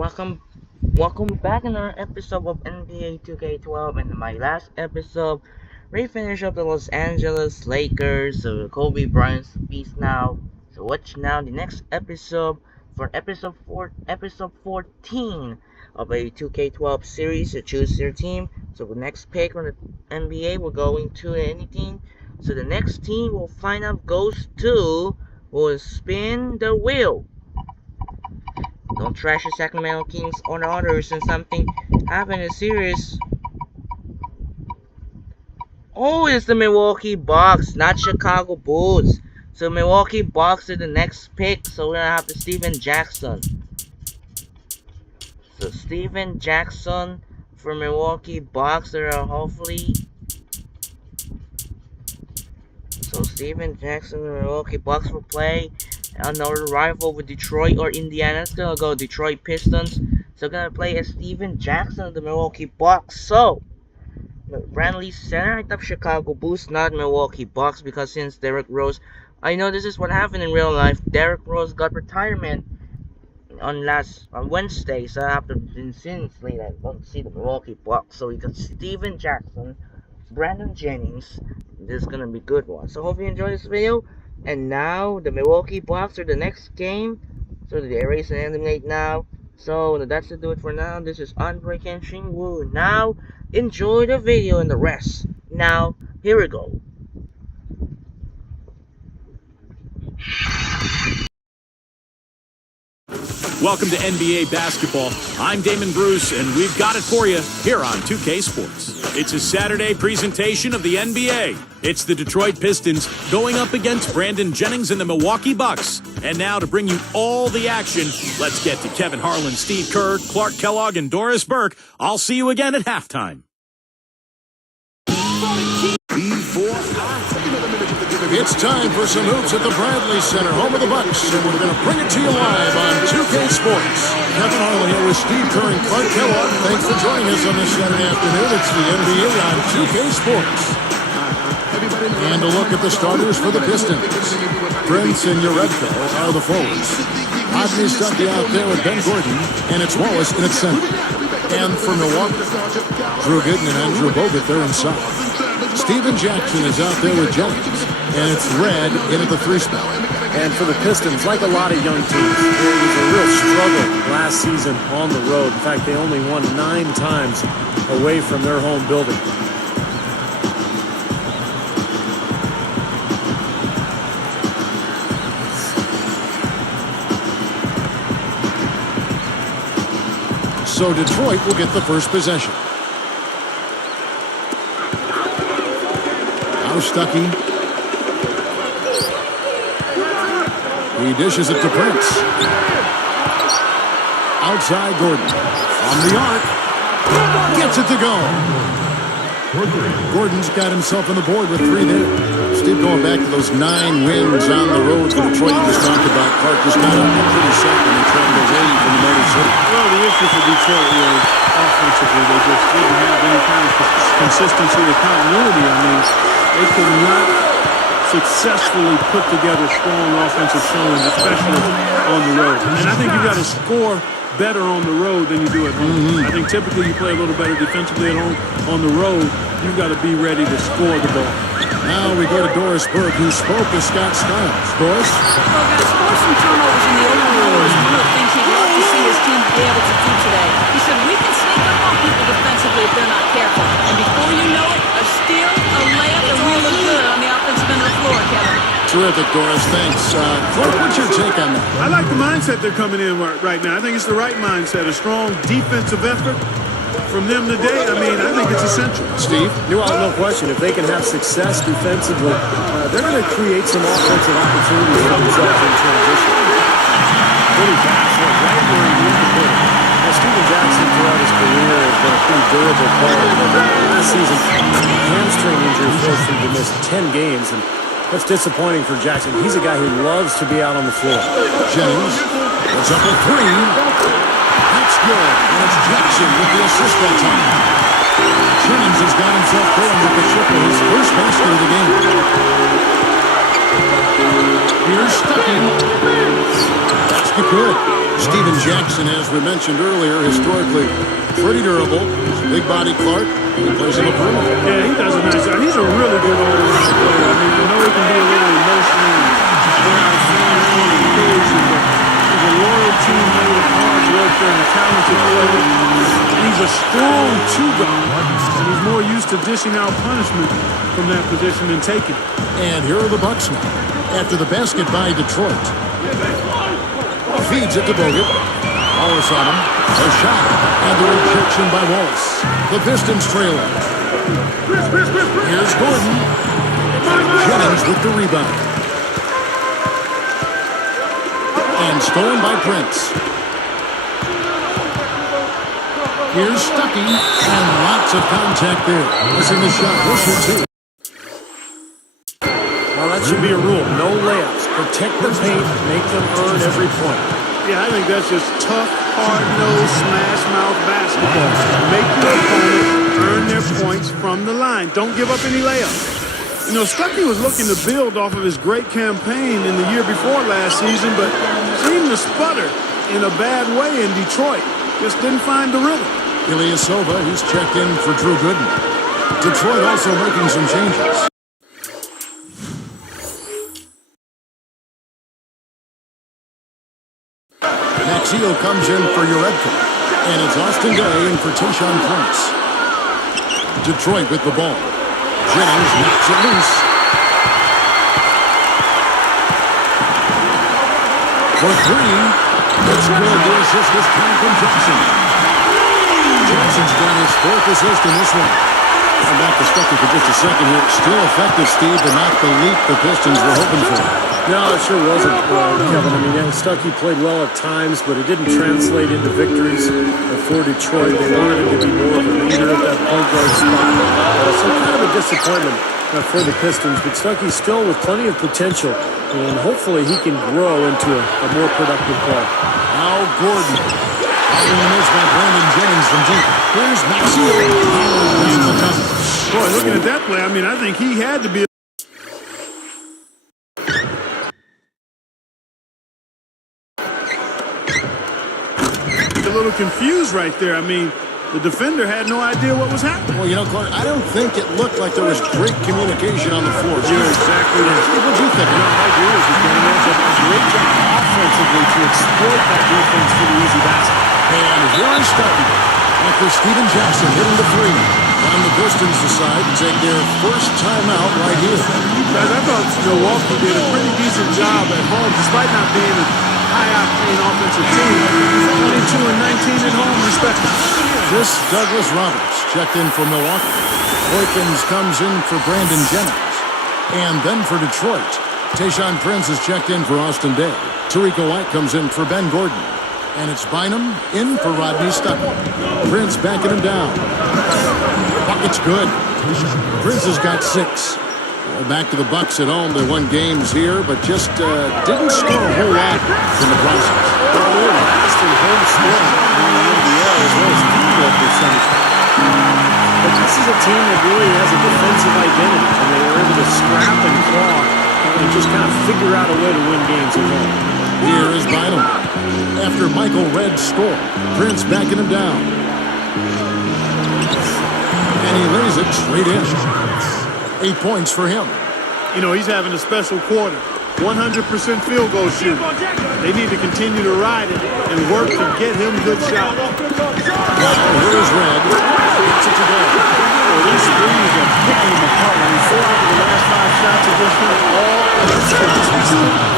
welcome back in our episode of NBA 2K12. And in my last episode, we finished up the Los Angeles Lakers. So Kobe Bryant's piece now. So watch now the next episode for episode 14 of a 2K12 series. So choose your team. So the next pick on the NBA, we're going to any team. So the next team we'll find out goes to will spin the wheel. Don't trash the Sacramento Kings or others and something happened in the series. Oh, it's the Milwaukee Bucks, not Chicago Bulls. So Milwaukee Bucks are the next pick, so we're gonna have the Steven Jackson. So Steven Jackson for Milwaukee Bucks are hopefully. So Steven Jackson and Milwaukee Bucks will play another rival with Detroit or Indiana. It's gonna go Detroit Pistons. So gonna play as Steven Jackson of the Milwaukee Bucks. So Brantley Center, I thought Chicago Bulls, not Milwaukee Bucks, because since Derrick Rose, I know this is what happened in real life. Derrick Rose got retirement on Wednesday, so I have to sincerely I don't see the Milwaukee Bucks. So we got Steven Jackson, Brandon Jennings. This is gonna be a good one. So hope you enjoy this video. And now the Milwaukee Bucks are the next game. So they erase and eliminate now. So that's to do it for now. This is Andre Kenshin Wu. Now enjoy the video and the rest. Now here we go. Welcome to NBA basketball. I'm Damon Bruce, and we've got it for you here on 2K Sports. It's a Saturday presentation of the NBA. It's the Detroit Pistons going up against Brandon Jennings and the Milwaukee Bucks. And now to bring you all the action, let's get to Kevin Harlan, Steve Kerr, Clark Kellogg, and Doris Burke. I'll see you again at halftime. It's time for some hoops at the Bradley Center, home of the Bucks, and we're going to bring it to you live on 2K Sports. Kevin Harlan here with Steve Kerr and Clark Kellogg. Thanks for joining us on this Saturday afternoon. It's the NBA on 2K Sports. And a look at the starters for the Pistons. Prince and Uredko are the forwards. Rodney Stuckey out there with Ben Gordon, and it's Wallace in its center. And for Milwaukee, Drew Gooden and Andrew Bogut, they're inside. Steven Jackson is out there with Jennings, and it's Red in at the three spot. And for the Pistons, like a lot of young teams, it was a real struggle last season on the road. In fact, they only won 9 times away from their home building. So Detroit will get the first possession. Now Stuckey. He dishes it to Prince. Outside Gordon. From the arc. Gets it to go. Gordon's got himself on the board with 3 there. Steve, going back to those 9 wins on the road for Detroit you just talked about, Clark just got up pretty second and trying to away from the Motor City. Well, the issue for Detroit was offensively, they just didn't have any kind of consistency or continuity. I mean, they could not successfully put together strong offensive showings, especially on the road. And I think you've got to score better on the road than you do at home. I think typically you play a little better defensively at home. On the road, you've got to be ready to score the ball. Now we go to Doris Burke, who spoke to Scott Skiles. Doris? Well, guys, forced some turnovers in the opening quarter is one of the things he'd love to see his team be able to do today. He said, we can sneak up on people defensively if they're not careful. And before you know it, a steal, a layup, and we look good on the offensive end of the floor, Kevin. Terrific, Doris. Thanks. Clark, what's your take on that? I like the mindset they're coming in right now. I think it's the right mindset. A strong defensive effort from them today. I mean, I think it's essential. Steve? No question. If they can have success defensively, they're going to create some offensive opportunities for themselves in transition. Pretty fast, right where he needs to put it. Now, Steven Jackson throughout his career has been a pretty durable player. Last season, hamstring injury forced him to miss 10 games, and that's disappointing for Jackson. He's a guy who loves to be out on the floor. Jennings puts up a 3. That's good. And it's Jackson with the assist that time. Jennings has got himself going with the triple, his first basket of the game. Here's Stuckey. Basket good. Steven Jackson, as we mentioned earlier, historically pretty durable. He's a big body Clark. He plays in the perimeter. Yeah, he does a nice job. He's a really good all-around player. I mean, I know he can be a little emotional and go out flying on occasion, but he's a loyal teammate, a hard worker, and a talented player. And he's a strong two-guy, and he's more used to dishing out punishment from that position than taking it. And here are the Bucks now. After the basket by Detroit. Feeds it to Bogut. Wallace on him. A shot. And the rejection by Wallace. The Pistons trailing. Here's Gordon. Jennings with the rebound. And stolen by Prince. Here's Stuckey. And lots of contact there. Missing the shot. He'll shoot two. Well, that should be a rule. No layups. Protect the paint. Make them earn every point. Yeah, I think that's just tough, hard-nosed, smash-mouth basketball. Make your opponent earn their points from the line. Don't give up any layups. You know, Stuckey was looking to build off of his great campaign in the year before last season, but seemed to sputter in a bad way in Detroit. Just didn't find the rhythm. Ilyasova, he's checked in for Drew Gooden. Detroit also making some changes. Maxio comes in for Uredka. And it's Austin Day in for Tayshaun Prince. Detroit with the ball. Jennings knocks it loose. For three. It's good. The assist this time from Jackson. Jackson's got his fourth assist in this one. I'm back to Stuckey for just a second here. Still effective, Steve, but not the leap the Pistons were hoping for. No, it sure wasn't, Kevin. I mean, Stuckey played well at times, but it didn't translate into victories for Detroit. They wanted him to be more of a leader at that point guard spot. So kind of a disappointment for the Pistons, but Stuckey still with plenty of potential, and hopefully he can grow into a more productive player. Now Gordon. Following the miss by Brandon Jennings from deep. Here's Maxio. Boy, looking at that play, I mean, I think he had to be a little confused right there. I mean, the defender had no idea what was happening. Well, you know, Clark, I don't think it looked like there was great communication on the floor. You're exactly right. What do you think? I agree with you, Kevin. Did a great job offensively to exploit that defense for the easy basket. And here is Stuckey. After Steven Jackson hitting the three. On the Pistons decide to take their first timeout right here. Guys, I thought Milwaukee did a pretty decent job at home, despite not being a high-octane offensive team. 22 and 19 at home, respectively. This Douglas Roberts checked in for Milwaukee. Boykins comes in for Brandon Jennings. And then for Detroit, Tayshaun Prince is checked in for Austin Day. Tariq White comes in for Ben Gordon. And it's Bynum in for Rodney Stuckey. Prince backing him down. Bucket's good. Prince has got 6. Well, back to the Bucks at home. They won games here, but just didn't score a whole lot in the process. Well, they're last in home scoring in the NBA as well as field goal percentage. But this is a team that really has a defensive identity, and they were able to scrap and claw and just kind of figure out a way to win games at home. Here is Bynum. After Michael Redd scored, Prince backing him down. And he lays it straight in. 8 points for him. You know, he's having a special quarter. 100% field goal shooting. They need to continue to ride it and work to get him good shots. Now, here is Redd. Gets it to go. Well, these threes are picking him apart. When he 4 out of the last 5 shots against him, all of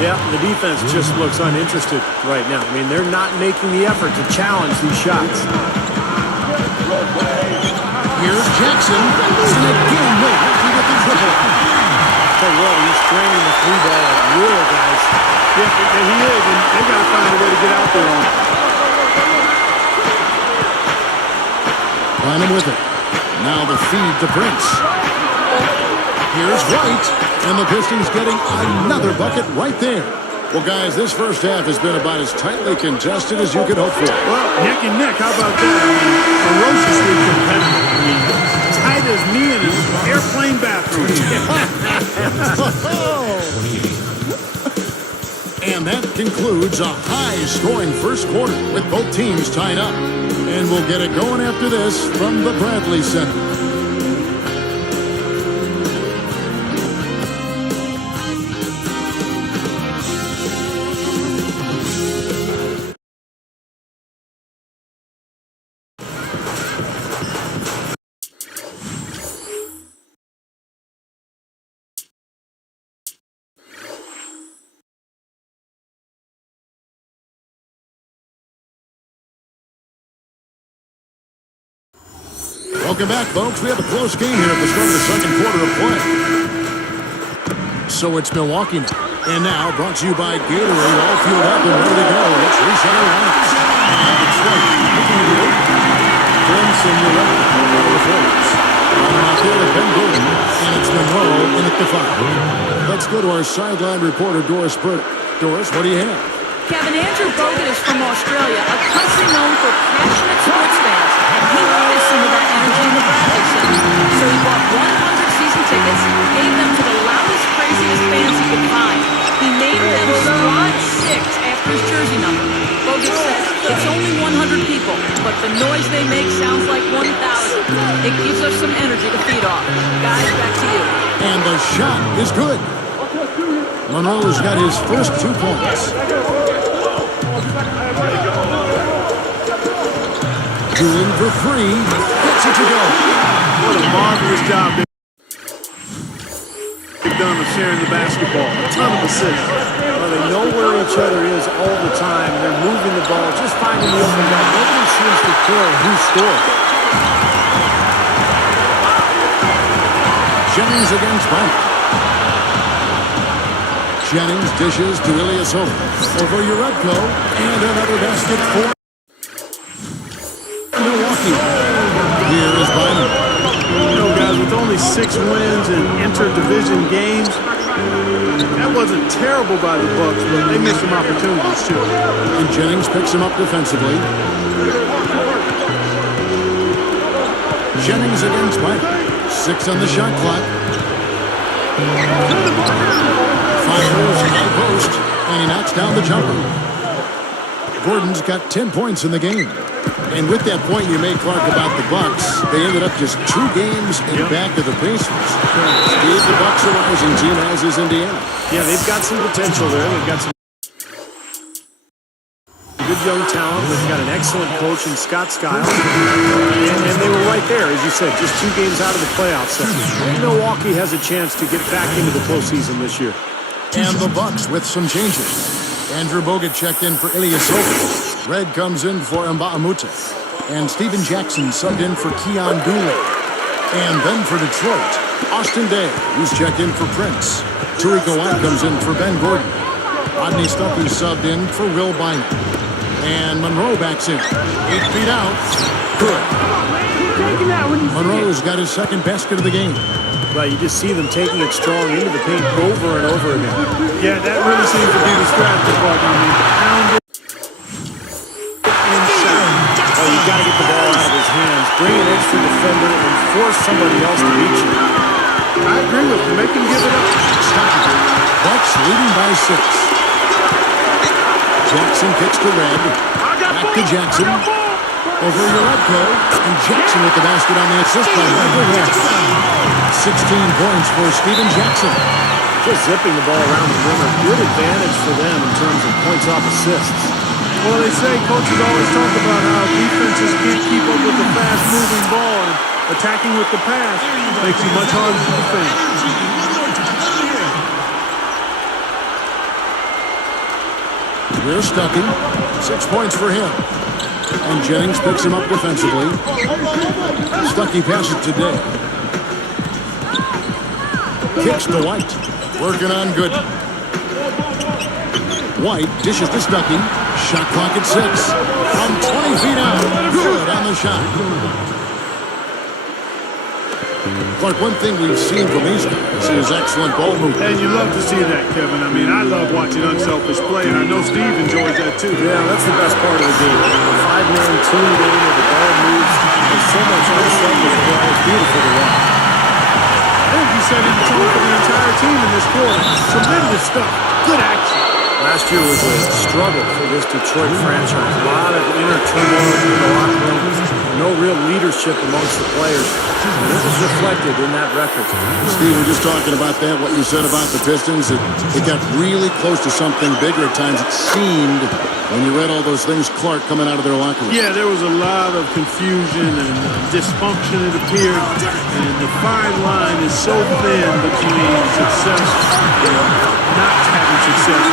Yeah, the defense just looks uninterested right now. I mean, they're not making the effort to challenge these shots. Here's Jackson. And again, Milwaukee with the triple. Tell you what, he's training the 3-ball at will, guys. Yeah, and he is, and they got to find a way to get out there on him. Find him with it. Now the feed to Prince. Here's White. And the Pistons getting another bucket right there. Well, guys, this first half has been about as tightly contested as you could hope for. Well, neck and neck, how about that? I mean, ferociously competitive. I mean, tight as me in an airplane bathroom. And that concludes a high-scoring first quarter with both teams tied up. And we'll get it going after this from the Bradley Center. Welcome back, folks. We have a close game here at the start of the second quarter of play. So it's Milwaukee now. And now, brought to you by Gatorade, all fueled up and ready to go. Let's reset our lineups. And Detroit, looking to open. Prince and Milwaukee on the forwards. Running out there with Ben Gordon. And it's Monroe in at the 5. Let's go to our sideline reporter, Doris Burke. Doris, what do you have? Kevin, Andrew Bogut is from Australia, a country known for passionate sports fans. He wanted some of that energy in the Bradley Center. So he bought 100 season tickets, gave them to the loudest, craziest fans he could find. He made them squad 6 after his jersey number. Bogut says it's only 100 people, but the noise they make sounds like 1,000. It gives us some energy to feed off. Guys, back to you. And the shot is good. Monroe's got his first 2 points. Doing for 3. Gets it to go. What a marvelous job they've done of sharing the basketball. A ton of assists. Well, they know where each other is all the time. They're moving the ball, just finding the open guy. Nobody seems to care who scores. Jennings against Bryant. Jennings dishes to Ilyasova. Over Uredko. And another basket for Milwaukee. Here is Bynum. You know, guys, with only 6 wins in inter-division games, that wasn't terrible by the Bucks, but they missed some opportunities, too. And Jennings picks him up defensively. Jennings against Bynum. 6 on the shot clock. Fires high post, and he knocks down the jumper. Gordon's got 10 points in the game. And with that point you made, Clark, about the Bucks, they ended up just 2 games in back of the Pacers. Steve, the Bucks are rising team, as is Indiana. Yeah, they've got some potential there. They've got some good young talent. They've got an excellent coach in Scott Skiles. And they were right there, as you said, just 2 games out of the playoffs. Milwaukee has a chance to get back into the postseason this year. And the Bucks with some changes. Andrew Bogut checked in for Ilyasova. Red comes in for Mba'amute. And Steven Jackson subbed in for Keon Dooley. And then for Detroit, Austin Day, who's checked in for Prince. Tariq White comes in for Ben Gordon. Rodney Stuckey subbed in for Will Bynum. And Monroe backs in. 8 feet out. Good. Monroe's got his second basket of the game. Right, you just see them taking it strong into the paint over and over again. Yeah, that really seems to be the strategy part. I mean, pound it inside. Oh, you got to get the ball out of his hands, bring an extra defender, and force somebody else to beat you. I agree with you. Make him give it up. Bucks leading by 6. Jackson kicks to Red. Back to Jackson. Over Uredko. And Jackson with the basket on the assist by Michael Red. 16 points for Steven Jackson. Just zipping the ball around the rim. Good advantage for them in terms of points off assists. Well, they say coaches always talk about how defenses can't keep up with the fast-moving ball, and attacking with the pass makes you much harder to defend. Here's Stuckey. 6 points for him. And Jennings picks him up defensively. Stuckey passes to Day. Kicks to White. Working on good. White dishes to Stuckey. Shot clock at 6. From 20 feet out. Good on the shot. Clark, one thing we've seen from these guys is excellent ball movement. And you love to see that, Kevin. I mean, I love watching unselfish play, and I know Steve enjoys that too. Yeah, that's the best part of the game. The five-man team game where the ball moves. There's so much unselfish play. It's beautiful to watch. I think he set the tone for the entire team in this quarter. Tremendous stuff. Good action. Last year was a struggle for this Detroit franchise. A lot of inner turmoil in the locker room. No real leadership amongst the players. And this is reflected in that record. Steve, we're just talking about that, what you said about the Pistons. It got really close to something bigger at times, it seemed, when you read all those things, Clark, coming out of their locker room. Yeah, there was a lot of confusion and dysfunction, it appeared. And the fine line is so thin between success and not having success.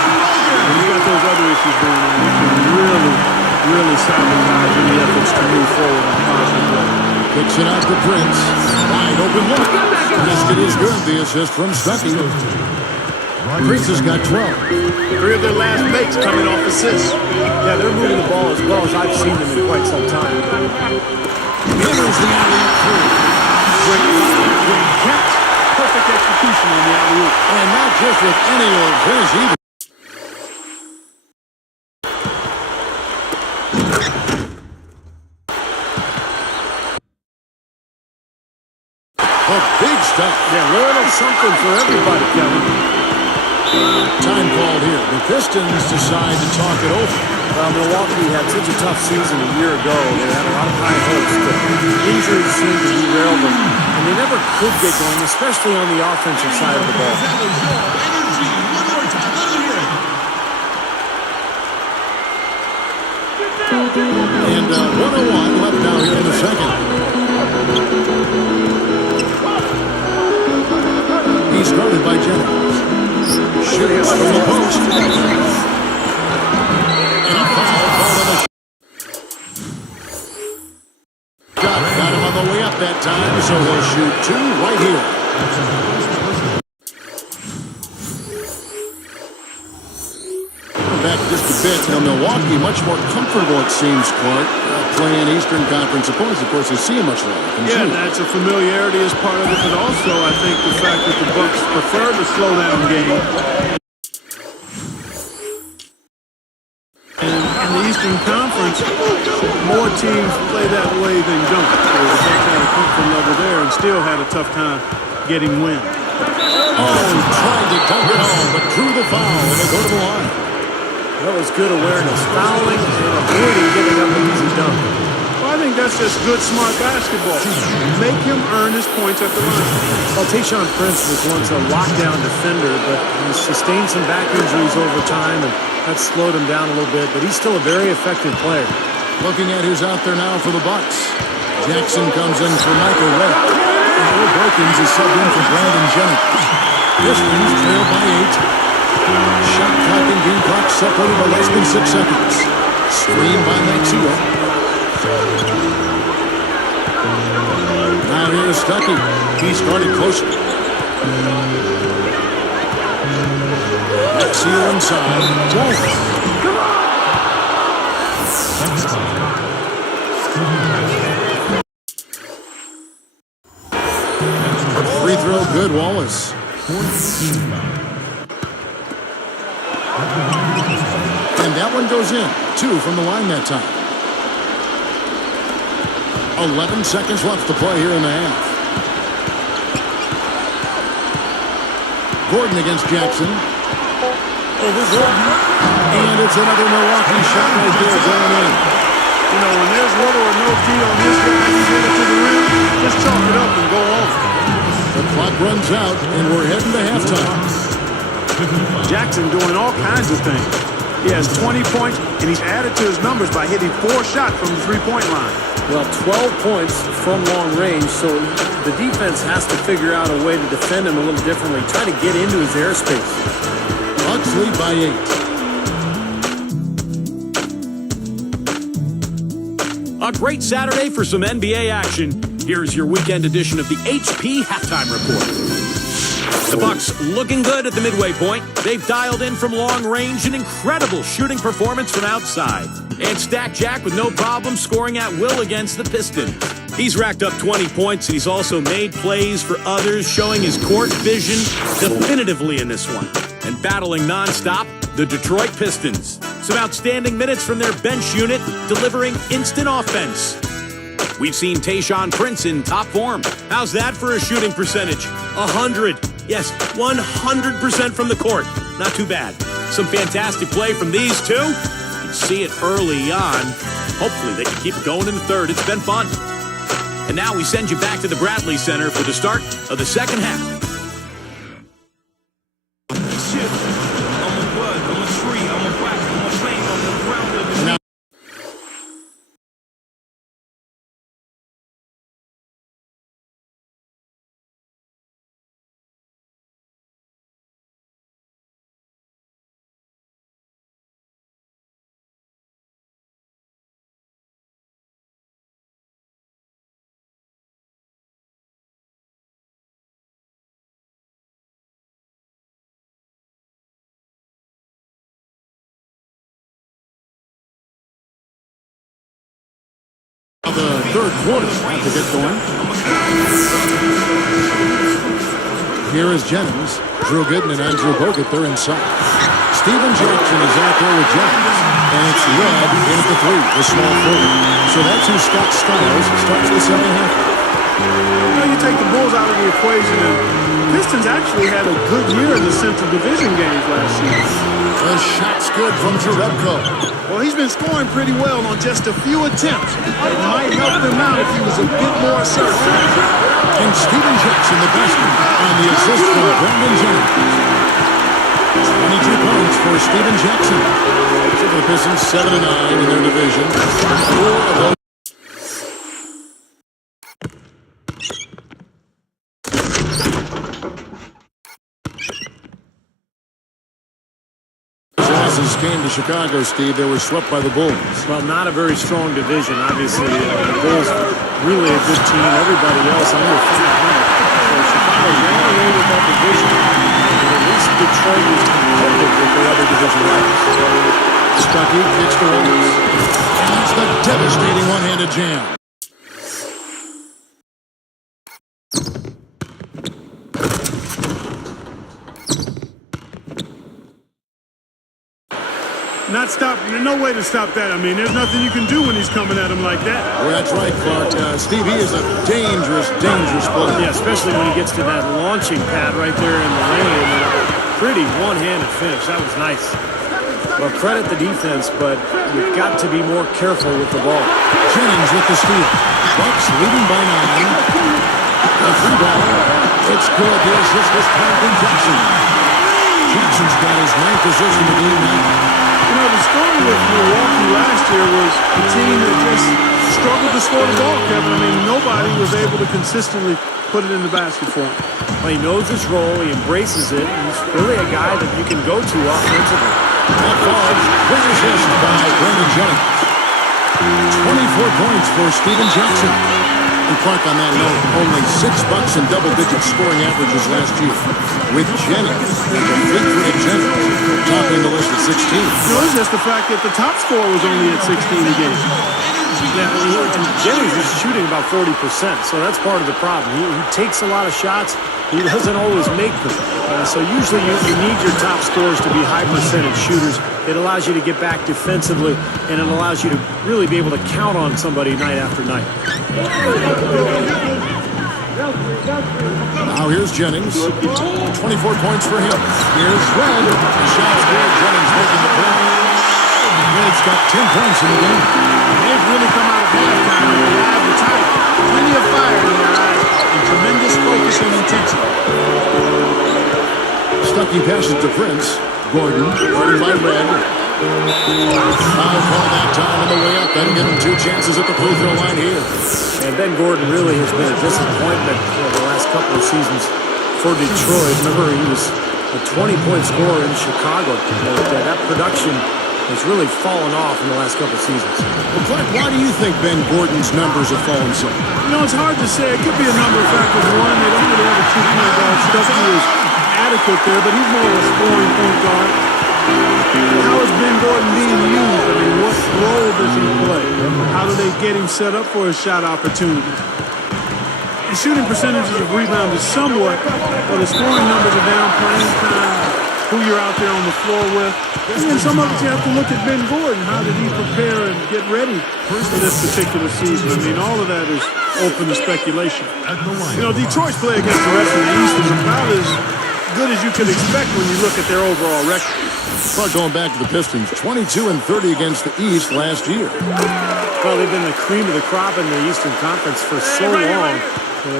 When you got those other issues going on, you can really sabotage any efforts to move forward on positive play. Kicks it out to Prince. Wide open look. Basket is good. The assist from Stuckey. Prince has got 12. 3 of their last makes coming off assists. Yeah, they're moving the ball as well as I've seen them in quite some time. Here's the alley-oop three. Great line, great catch, perfect execution on the alley-oop. And not just with any old finish either. Big stuff. Yeah, learning something for everybody, Kevin. Time called here. The Pistons decide to talk it over. Milwaukee had such a tough season a year ago. They had a lot of high hopes, but injuries seemed to derail them, and they never could get going, especially on the offensive side of the ball. And 101 left now here in the second. He's guarded by Jennings. Shoots from the post. And a foul called on the got him on the way up that time, so he'll shoot 2 right here. Back just a bit. Milwaukee much more comfortable, it seems, Clark, playing Eastern Conference opponents. Of course, they see him much more. Yeah, that's a familiarity as part of it, but also I think the fact that the Bucks prefer the slow-down game. And in the Eastern Conference, more teams play that way than don't. So the Bucks had a comfort level there and still had a tough time getting wins. Tried to dunk it home, but drew the foul, and they go to the line. That was good awareness. Fouling and avoiding giving up an easy dunk. Well, I think that's just good, smart basketball. Make him earn his points at the line. Well, Tayshaun Prince was once a lockdown defender, but he sustained some back injuries over time, and that slowed him down a little bit, but he's still a very effective player. Looking at who's out there now for the Bucks. Jackson comes in for Michael Webb. And Will Brookins is subbed in for Brandon Jennings. Pistons trail by 8. Shot clock and game clock separated by less than 6 seconds. Screen by Maxio. Now here's Stuckey. He started closer. Maxio inside. Wallace. Free throw good, Wallace. And that one goes in. 2 from the line that time. 11 seconds left to play here in the half. Gordon against Jackson. Over Gordon. And it's another Milwaukee shot right there going in. You know, when there's little or no D on this guy, he's headed to the rim, just chalk it up and go on. The clock runs out, and we're heading to halftime. Jackson doing all kinds of things. He has 20 points, and he's added to his numbers by hitting 4 shots from the three-point line. Well, 12 points from long range, so the defense has to figure out a way to defend him a little differently, try to get into his airspace. Bucks lead by 8. A great Saturday for some NBA action. Here's your weekend edition of the HP Halftime Report. The Bucks looking good at the midway point. They've dialed in from long range an incredible shooting performance from outside. And Stack Jack with no problem scoring at will against the Pistons. He's racked up 20 points, and he's also made plays for others, showing his court vision definitively in this one. And battling nonstop, the Detroit Pistons. Some outstanding minutes from their bench unit, delivering instant offense. We've seen Tayshaun Prince in top form. How's that for a shooting percentage? 100. Yes, 100% from the court. Not too bad. Some fantastic play from these two. You can see it early on. Hopefully they can keep it going in the third. It's been fun. And now we send you back to the Bradley Center for the start of the second half. The third quarter to get going. Here is Jennings, Drew Gooden, and Andrew Bogut. They're inside. Steven Jackson is out there with Jennings, and it's Red in at the three, the small forward. So that's who Scott Skiles starts the second half. You take the Bulls out of the equation, and Pistons actually had a good year in the Central Division games last season. The shot's good from Jerebko. Well, he's been scoring pretty well on just a few attempts. It might help him out if he was a bit more assertive. And Steven Jackson, the basket, on the assist from Brandon Jennings. 22 points for Steven Jackson. So the Pistons 7-9 in their division. 4 of those. Came to Chicago, Steve. They were swept by the Bulls. Well, not a very strong division, obviously. The Bulls, really a good team. Everybody else under 500. So Chicago ran away with that division. But at least Detroit was competitive with their other division rivals. Stuckey kicks the Rollins. And that's the devastating one-handed jam. Not stop. There's no way to stop that. I mean, there's nothing you can do when he's coming at him like that. Well, that's right, Clark. Steve, he is a dangerous, dangerous player. Yeah, especially when he gets to that launching pad right there in the lane. Pretty one-handed finish. That was nice. Well, credit the defense, but you've got to be more careful with the ball. Jennings with the steal. Bucks leading by 9. A free ball. It's good. The assist is time from Jackson. Jackson's got his 9th assist in the game now. You know, the story with Milwaukee last year was a team that just struggled to score the ball, Kevin. I mean, nobody was able to consistently put it in the basket for him. Well, he knows his role. He embraces it. He's really a guy that you can go to offensively. That falls. Great assist by Brandon Jennings. 24 points for Steven Jackson. And Clark, on that note, only $6 in double-digit scoring averages last year. With Jennings, the fleet-footed Jennings, topping the list at 16. You know, it's just the fact that the top scorer was only at 16 a game. Yeah, and Jennings is shooting about 40%, so that's part of the problem. He takes a lot of shots. He doesn't always make them. So usually you need your top scorers to be high-percentage shooters. It allows you to get back defensively, and it allows you to really be able to count on somebody night after night. Now here's Jennings. 24 points for him. Here's Red. The shot's good. Jennings making the play. Red's got 10 points in the game. They've really come out of halftime and they have the tight. Plenty of fire in their eyes and tremendous focus and intensity. Stuckey passes to Prince. Gordon, guarded by Red. Foul call that time on the way up. That'll give him 2 chances at the free throw line here. And Ben Gordon really has been a disappointment for the last couple of seasons for Detroit. Remember, he was a 20-point scorer in Chicago. But that production has really fallen off in the last couple of seasons. Well, Clark, why do you think Ben Gordon's numbers have fallen so? You know, it's hard to say. It could be a number of factors. One, they don't really have a two-point guard. Stuckey is adequate there, but he's more of a scoring point guard. How is Ben Gordon being used? I mean, what flow does he play? How do they get him set up for a shot opportunity? The shooting percentages have rebounded somewhat, but the scoring numbers are down, playing time, who you're out there on the floor with. And then some of it you have to look at Ben Gordon. How did he prepare and get ready for this particular season? I mean, all of that is open to speculation. You know, Detroit's play against the rest of the East is about as good as you could expect when you look at their overall record. Well, going back to the Pistons, 22 and 30 against the East last year. Well, they've been the cream of the crop in the Eastern Conference for so long.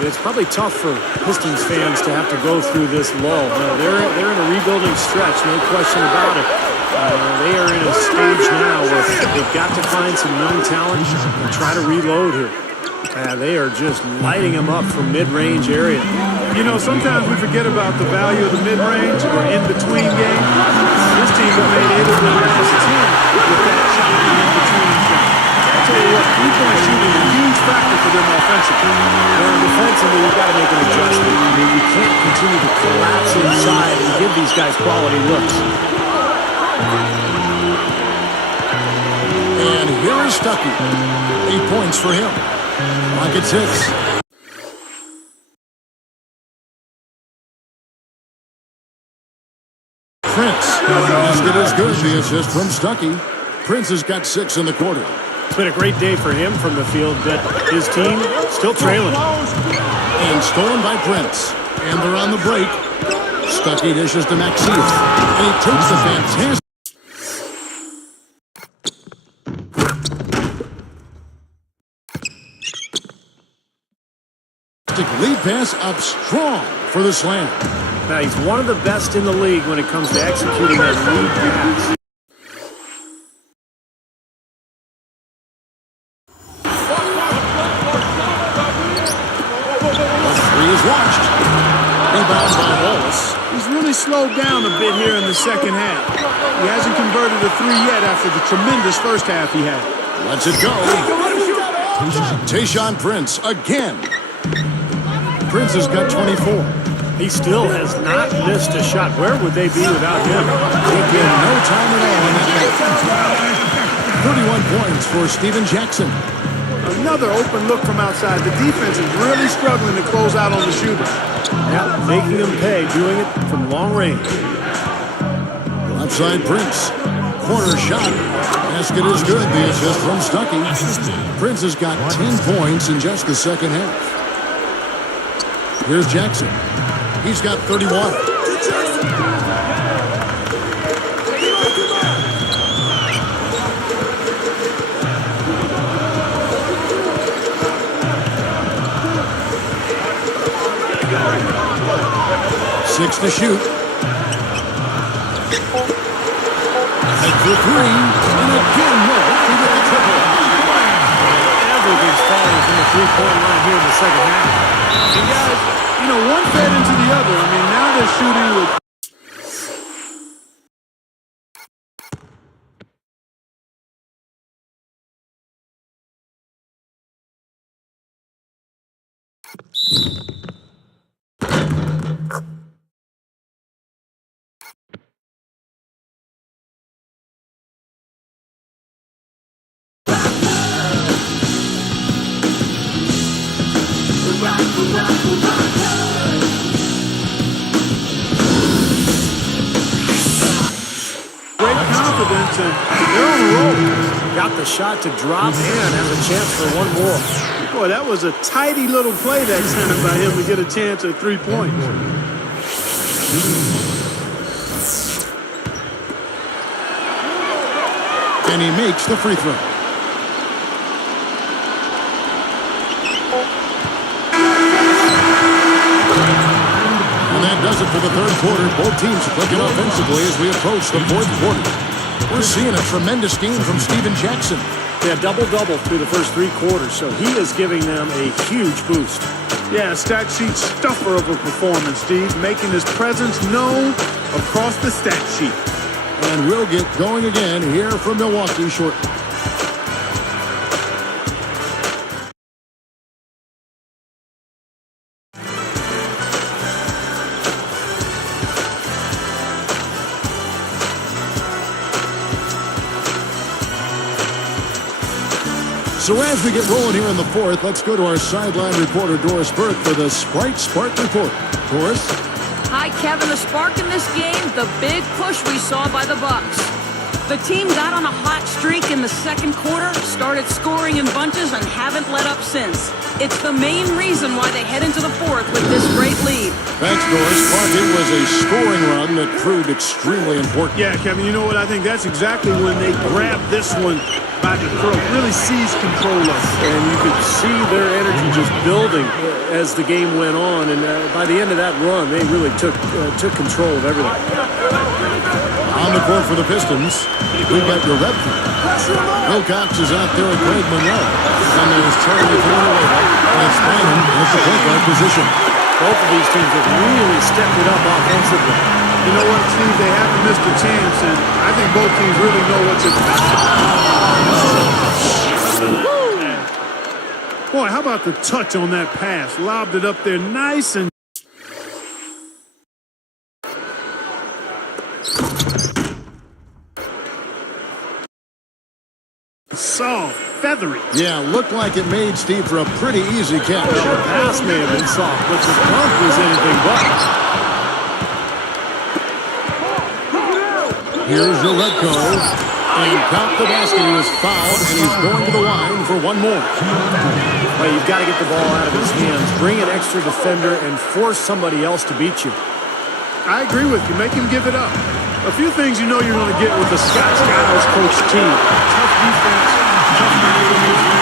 It's probably tough for Pistons fans to have to go through this lull. They're in a rebuilding stretch, no question about it. They are in a stage now where they've got to find some young talent and try to reload here. They are just lighting them up from mid-range area. You know, sometimes we forget about the value of the mid-range or in-between game. This team has made 8 of the last 10 with that shot in-between game. I'll tell you what, three-point shooting is a huge factor for them offensively. Well, defensively, you've got to make an adjustment. You can't continue to collapse inside and give these guys quality looks. And here is Stuckey. 8 points for him. Rockets 6. Prince. As good as good. The assist from Stuckey. Prince has got 6 in the quarter. It's been a great day for him from the field, but his team still trailing. And stolen by Prince. And they're on the break. Stuckey dishes to Maxey. And he takes the fantastic lead pass up strong for the slam. Now, he's one of the best in the league when it comes to executing that lead pass. Three is launched. Rebound by Wallace. He's really slowed down a bit here in the second half. He hasn't converted a 3 yet after the tremendous first half he had. Lets it go. Tayshaun Prince again. Prince has got 24. He still has not missed a shot. Where would they be without him? Again, no time at all in that game. 31 points for Steven Jackson. Another open look from outside. The defense is really struggling to close out on the shooters. Yeah, making them pay, doing it from long range. Outside Prince. Corner shot. Basket is good. The assist from Stuckey. Prince has got 10 points in just the second half. Here's Jackson. He's got 31. Six to shoot. Head for 3. And again, Milwaukee with the triple. Everything's falling from the three-point line here in the second half. And guys, you know, one fed into the other. I mean, now they're shooting with great confidence, and they're on a roll. Got the shot to drop and has a chance for one more. Boy, that was a tidy little play that time by him to get a chance at 3 points. And he makes the free throw. And that does it for the third quarter. Both teams clicking offensively as we approach the fourth quarter. We're seeing a tremendous game from Steven Jackson. Yeah, double-double through the first 3 quarters, so he is giving them a huge boost. Yeah, stat sheet stuffer of a performance, Steve, making his presence known across the stat sheet. And we'll get going again here from Milwaukee shortly. So as we get rolling here in the fourth, let's go to our sideline reporter, Doris Burke, for the Sprite Spark Report. Doris? Hi, Kevin. The spark in this game, the big push we saw by the Bucks. The team got on a hot streak in the second quarter, started scoring in bunches, and haven't let up since. It's the main reason why they head into the fourth with this great lead. Thanks, Doris. Clark, it was a scoring run that proved extremely important. Yeah, Kevin, you know what? I think that's exactly when they grabbed this one by the throat, really seized control of it. And you could see their energy just building as the game went on. And by the end of that run, they really took control of everything. On the court for the Pistons, we've got your red team. Wilcox is out there with Greg Monroe. And there's Charlie Villanueva. And it's Bynum at the point guard position. Both of these teams have really stepped it up offensively. You know what, Steve? They haven't missed a chance, and I think both teams really know what to do. Boy, how about the touch on that pass? Lobbed it up there nice and... soft, feathery. Yeah, looked like it made Steve for a pretty easy catch. Well, the pass may have been soft, but the dunk was anything but. Here's Uredko. And count the basket. He was fouled, and he's going to the line for one more. Well, you've got to get the ball out of his hands, bring an extra defender, and force somebody else to beat you. I agree with you. Make him give it up. A few things you know you're going to get with the Scott Skiles coach team. Tough defense, tough fundamentals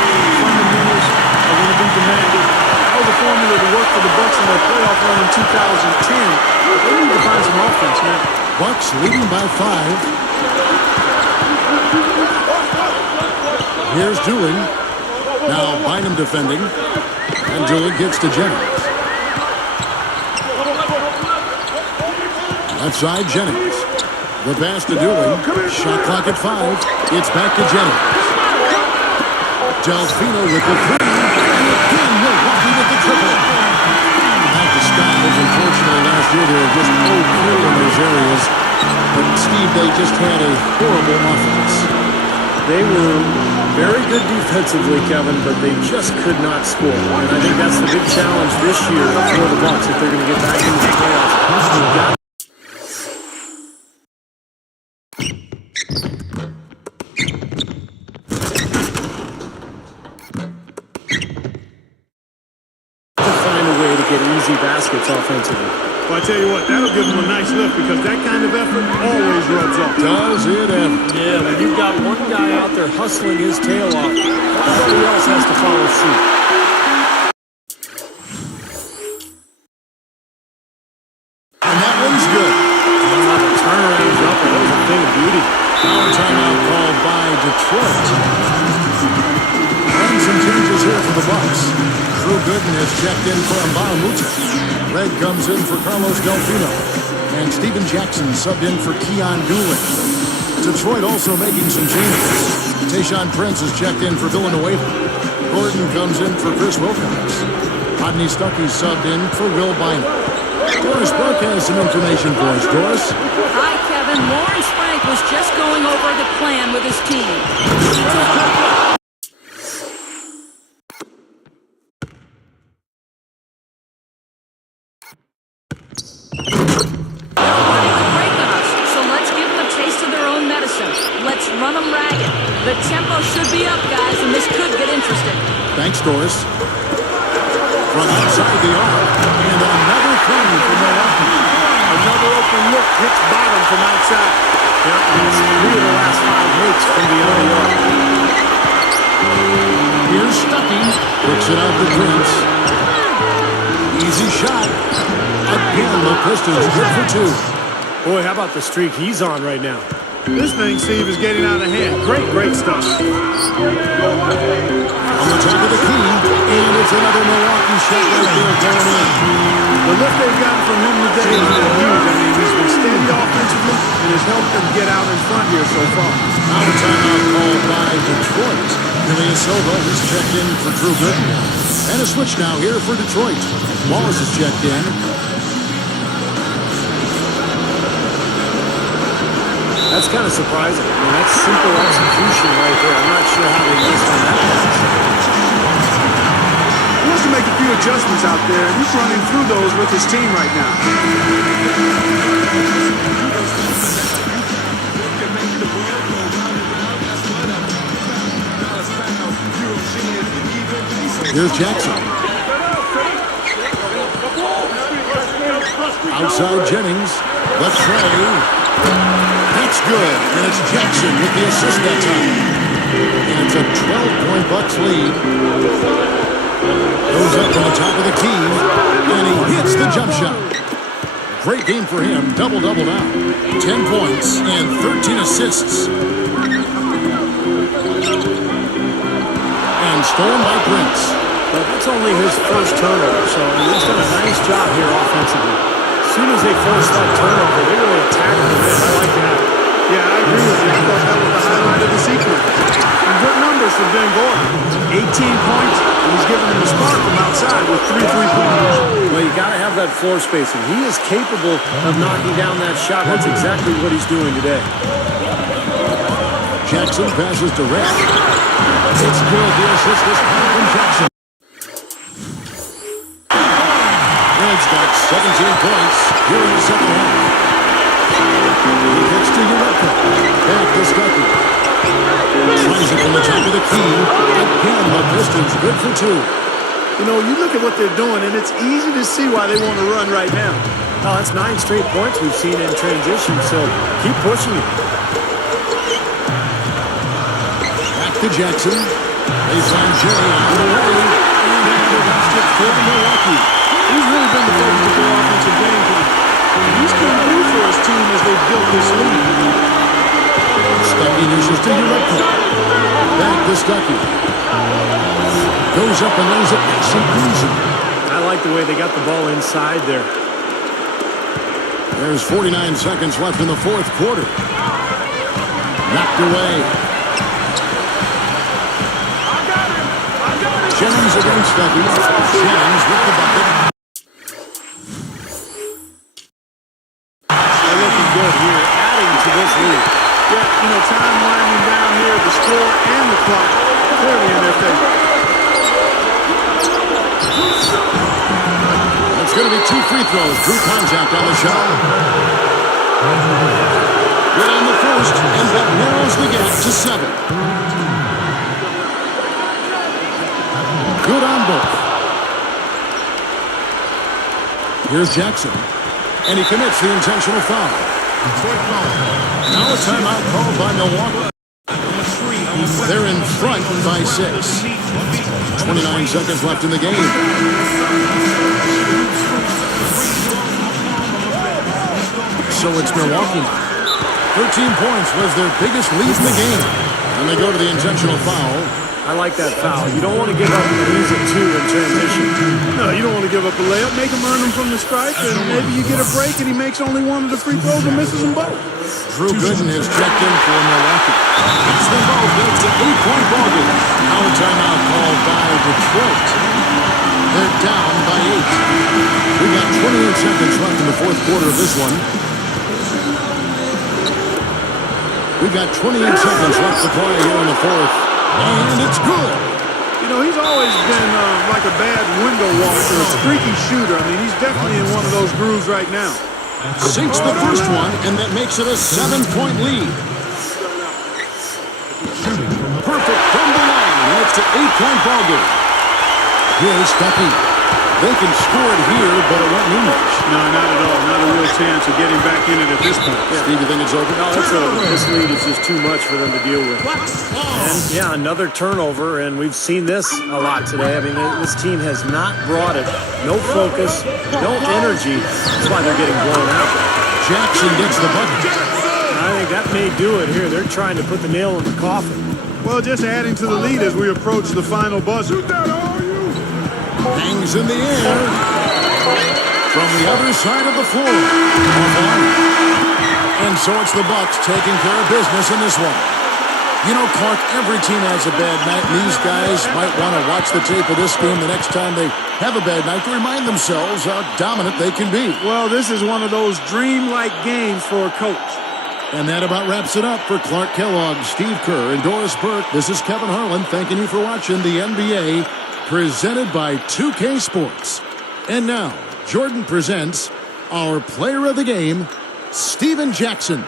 are going to be demanded. That was a formula to work for the Bucks in their playoff run in 2010. But they need to find some offense now. Bucks leading by 5. Here's Doolin. Now Bynum defending. And Doolin gets to Jennings. Left side, Jennings. The pass to Doolin. Shot clock at 5. It's back to Jennings. Delfino with the 3. And again, Milwaukee with the triple. Back to Skiles. Unfortunately, last year they were just poor in those areas. But Steve, they just had a horrible offense. They were very good defensively, Kevin, but they just could not score. And I think that's the big challenge this year for the Bucks if they're going to get back into the playoffs. Baskets offensively. Well, I tell you what, that'll give them a nice lift because that kind of effort always rubs off. Does it ever? Yeah, when you've got one guy out there hustling his tail off, everybody else has to follow suit. And that one's good. The turnaround jumper, that was a thing of beauty. Power timeout called by Detroit. And some changes here for the Bucks. Drew Gooden has checked in for Mbaramuta. Red comes in for Carlos Delfino. And Steven Jackson subbed in for Keon Doolin. Detroit also making some changes. Tayshaun Prince has checked in for Villanueva. Gordon comes in for Chris Wilcox. Rodney Stuckey subbed in for Will Bynum. Doris Burke has some information for us. Doris? Hi, Kevin. Lawrence Frank was just going over the plan with his team. Let's run them ragged. The tempo should be up, guys, and this could get interesting. Thanks, Doris. From outside the arc, and another three from Milwaukee. Another open look hits bottom from outside. Yep, that's 3 of the last 5 hits from beyond the arc. Here's Stuckey. Picks it out to Prince. Easy shot. Again, the Pistons good for 2. Boy, how about the streak he's on right now? This thing, Steve, is getting out of hand. Great stuff. On the top of the key, and it's another Milwaukee shot right there going in. The lift they've gotten from him today has been huge. I mean, he's been steady offensively and has helped them get out in front here so far. Now a timeout called by Detroit. Ilyasova is checked in for Drew Gooden. And a switch now here for Detroit. Wallace is checked in. That's kind of surprising. I mean, that's simple execution right there. I'm not sure how they missed on that pass. adjustments out there, and he's running through those with his team right now. Here's Jackson. Outside Jennings. The tray. That's good. And it's Jackson with the assist that time. And it's a 12-point Bucks lead. Goes up on the top of the key. And he hits the jump shot. Great game for him. Double-double now. 10 points and 13 assists. And stolen by Prince. But that's only his first turnover, so he's done a nice job here offensively. As soon as they force that turnover, they really attack the rim. I like that. Yeah, I agree with you. I thought that was the highlight of the sequence. And good numbers for Ben Gordon. 18 points, and he's giving them a spark from outside with 3 3-pointers. Well, you got to have that floor spacing. He is capable of knocking down that shot. That's exactly what he's doing today. Jackson passes to Red. It's good. The assist was coming from Jackson. Red's got 17 points here in the second half. He gets to Eureka. Back to Stuckey. Tries it from the top of the key. Again, the Pistons good for 2. You know, you look at what they're doing, and it's easy to see why they want to run right now. Oh, that's 9 straight points we've seen in transition, so keep pushing it. Back to Jackson. They find Jay out of the way. And after basket for Milwaukee. He's really been the focus of their offensive game plan. He's come through for his team as they've built this lead. Stuckey dishes to Eureka. Back to Stuckey. Goes up and lays it nice and easy. I like the way they got the ball inside there. There's 49 seconds left in the fourth quarter. Knocked away. Jennings against Stuckey. Jennings with the bucket. They're looking good here, adding to this lead. Yeah, you know, time winding down here, the score and the clock clearly in their favor. It's going to be 2 free throws. Drew contact on the shot. Good on the first, and that narrows the gap to 7. Good on both. Here's Jackson. And he commits the intentional foul. Now a timeout called by Milwaukee. They're in front by 6. 29 seconds left in the game. So it's Milwaukee now. 13 points was their biggest lead in the game. And they go to the intentional foul. I like that foul. You don't want to give up an easy 2 in transition. No, you don't want to give up a layup. Make him earn them from the stripe, and maybe you get a break and he makes only one of the free throws and misses them both. Drew Gooden has checked in for Milwaukee. It's them both. It's an 8-point ballgame. Now a timeout called by Detroit. They're down by 8. We got 28 seconds left in the fourth quarter of this one. We got 28 seconds left to play here in the fourth. And it's good. You know, he's always been like a bad window washer, a streaky shooter. I mean, he's definitely in one of those grooves right now. Sinks the first one, and that makes it a 7-point lead. Perfect from the line, and it's an 8-point ballgame. Here's Stuckey. They can score it here, but it won't mean much. No, not at all. Not a real chance of getting back in it at this point. Steve, you think it's over? No, it's over. This lead is just too much for them to deal with. And, yeah, another turnover, and we've seen this a lot today. I mean, this team has not brought it. No focus, no energy. That's why they're getting blown out. Jackson gets the bucket. I think that may do it here. They're trying to put the nail in the coffin. Well, just adding to the lead as we approach the final buzzer. Hangs in the air. From the other side of the floor. And so it's the Bucks taking care of business in this one. You know, Clark, every team has a bad night, and these guys might want to watch the tape of this game the next time they have a bad night to remind themselves how dominant they can be. Well, this is one of those dreamlike games for a coach. And that about wraps it up for Clark Kellogg, Steve Kerr, and Doris Burke. This is Kevin Harlan thanking you for watching the NBA presented by 2K Sports. And now, Jordan presents our player of the game, Steven Jackson.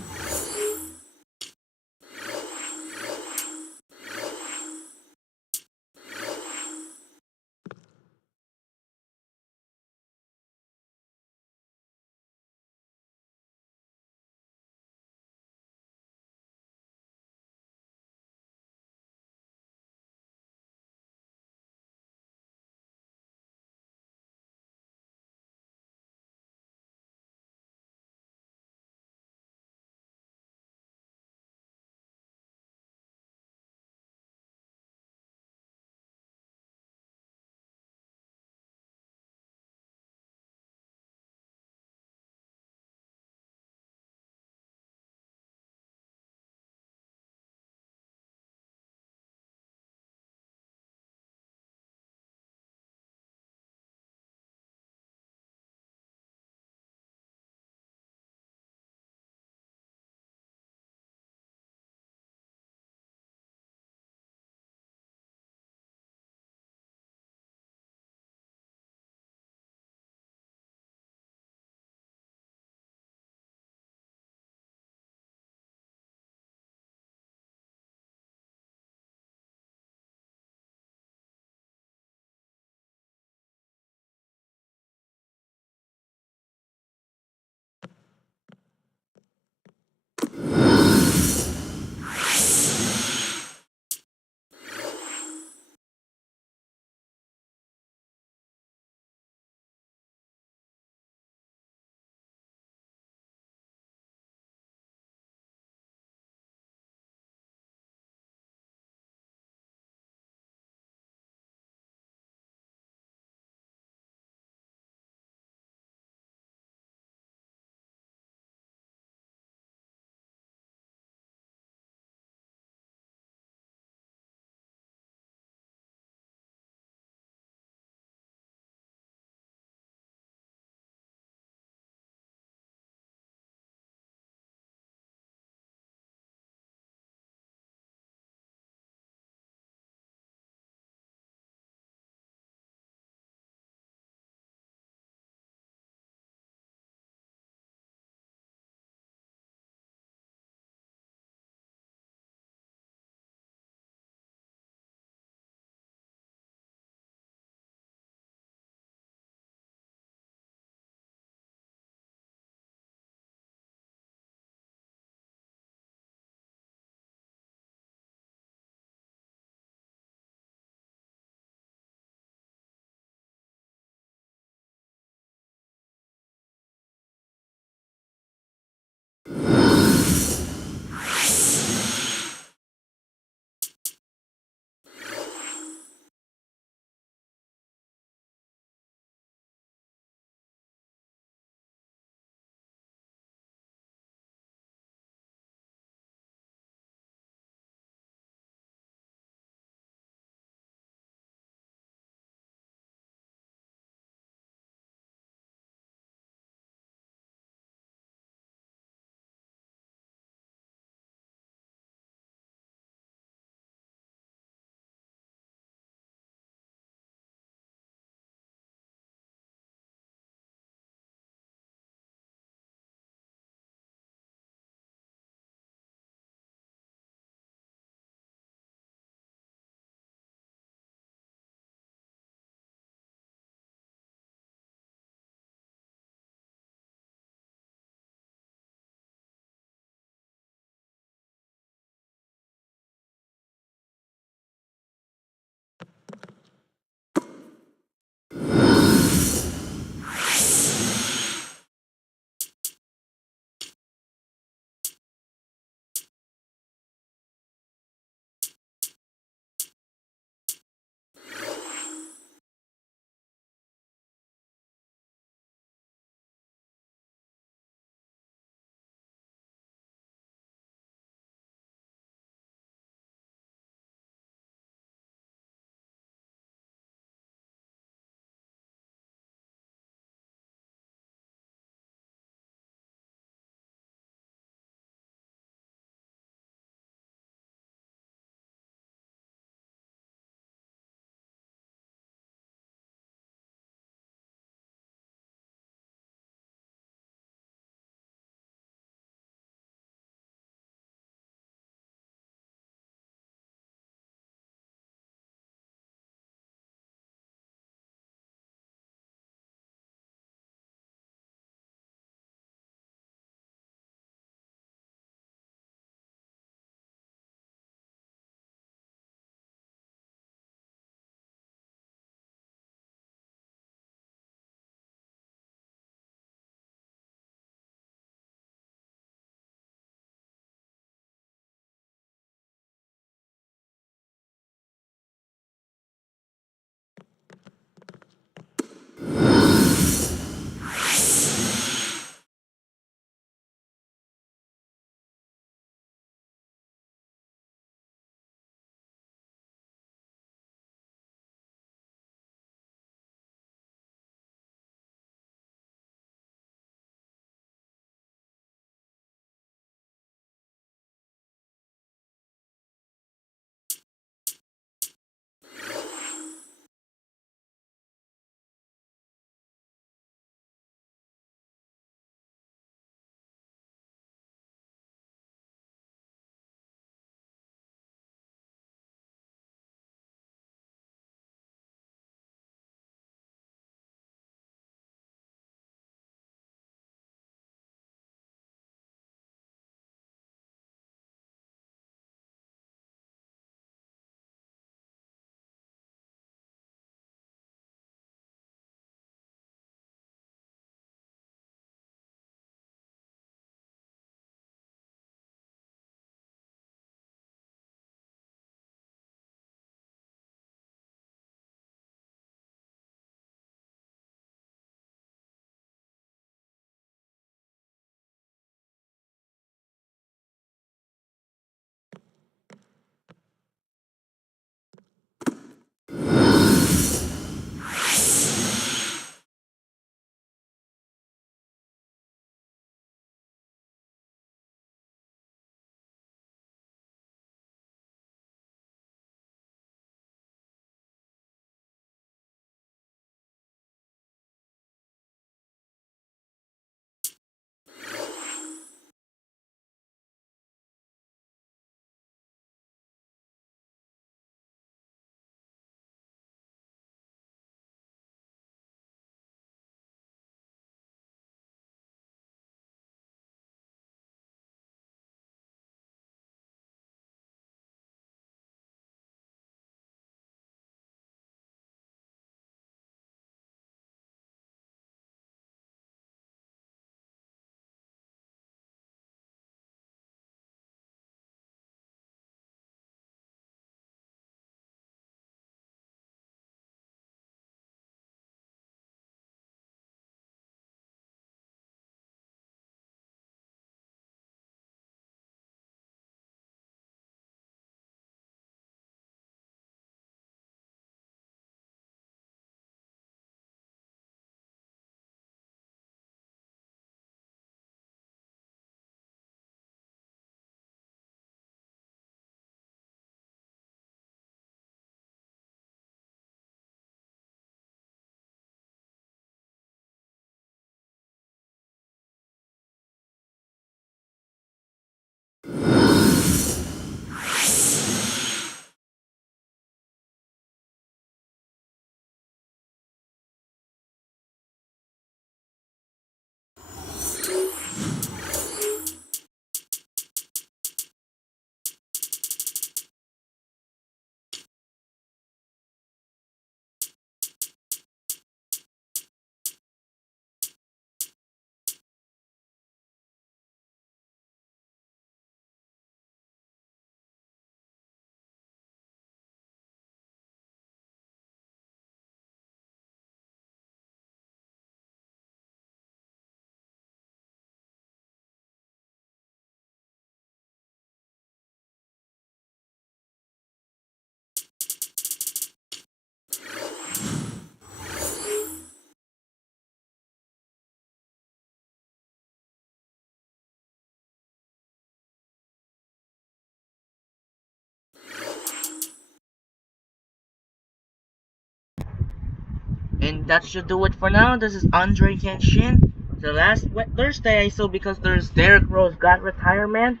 And that should do it for now. This is Andre Kenshin. The last Thursday I saw because there's Derrick Rose got retirement.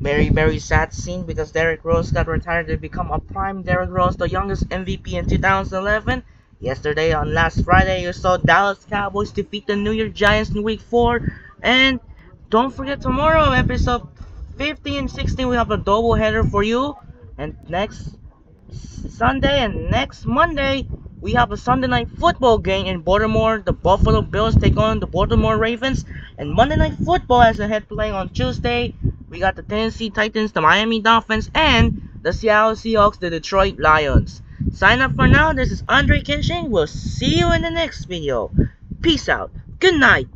Very, very sad scene because Derrick Rose got retired to become a prime Derrick Rose, the youngest MVP in 2011. Yesterday, on last Friday, you saw Dallas Cowboys defeat the New York Giants in Week 4. And don't forget tomorrow, episode 15 and 16, we have a doubleheader for you. And next Sunday and next Monday, we have a Sunday night football game in Baltimore. The Buffalo Bills take on the Baltimore Ravens. And Monday night football has a head playing on Tuesday. We got the Tennessee Titans, the Miami Dolphins, and the Seattle Seahawks, the Detroit Lions. Sign up for now. This is Andre Kenshin. We'll see you in the next video. Peace out. Good night.